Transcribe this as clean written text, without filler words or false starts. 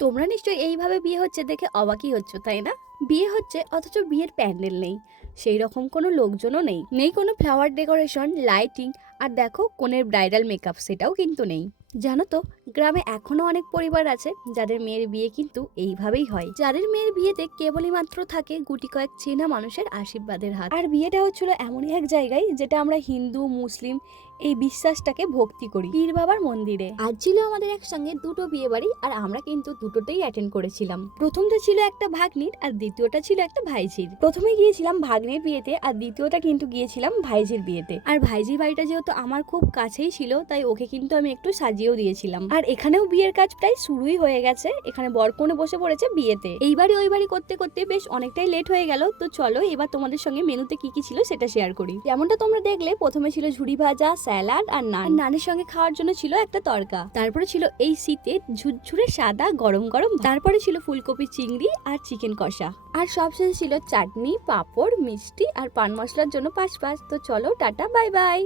তোমরা নিশ্চয়ই এইভাবে বিয়ে হচ্ছে দেখে অবাকই হচ্ছ, তাই না? বিয়ে হচ্ছে অথচ বিয়ের প্যান্ডেল নেই, সেই রকম কোনো লোকজনও নেই, নেই কোনো ফ্লাওয়ার ডেকোরেশন, লাইটিং, আর দেখো কনের ব্রাইডাল মেকআপ সেটাও কিন্তু নেই। জানো তো, গ্রামে এখনো অনেক পরিবার আছে যাদের মেয়ের বিয়ে কিন্তু এইভাবেই হয়, যাদের মেয়ের বিয়েতে কেবলই মাত্র থাকে গুটি কয়েক চেনা মানুষের আশীর্বাদের হাত। আর বিয়েটা হচ্ছিল এমনই এক জায়গায় যেটা আমরা হিন্দু মুসলিম এই বিশ্বাসটাকে ভক্তি করি, পীর বাবার মন্দিরে। আজ ছিল আমাদের একসঙ্গে দুটো বিয়ে বাড়ি, আর আমরা কিন্তু দুটোতেই অ্যাটেন্ড করেছিলাম। প্রথমটা ছিল একটা ভাগ্নির আর দ্বিতীয়টা ছিল একটা ভাইঝির। প্রথমে গিয়েছিলাম ভাগ্নির বিয়েতে আর দ্বিতীয়টা কিন্তু গিয়েছিলাম ভাইঝির বিয়েতে। আর ভাইঝির বাড়িটা যেহেতু আমার খুব কাছেই ছিল তাই ওকে কিন্তু আমি একটু সাজিয়েও দিয়েছিলাম। আর এখানেও বিয়ের কাজ প্রায় শুরুই হয়ে গেছে, এখানে বরকনে বসে পড়েছে বিয়েতে। এইবারই ওই বাড়ি করতে করতে বেশ অনেকটাই লেট হয়ে গেল। তো চলো এবার তোমাদের সঙ্গে মেনুতে কি কি ছিল সেটা শেয়ার করি। যেমনটা তোমরা দেখলে, প্রথমে ছিল ঝুড়ি ভাজা, স্যালাড আর নান। নানের সঙ্গে খাওয়ার জন্য ছিল একটা তরকা। তারপরে ছিল এই শীতে ঝুরঝুরে সাদা গরম গরম। তারপরে ছিল ফুলকপি চিংড়ি আর চিকেন কষা। আর সবশেষে ছিল চাটনি, পাঁপড়, মিষ্টি আর পান মশলার জন্য পাঁচ। তো চলো টাটা, বাই বাই।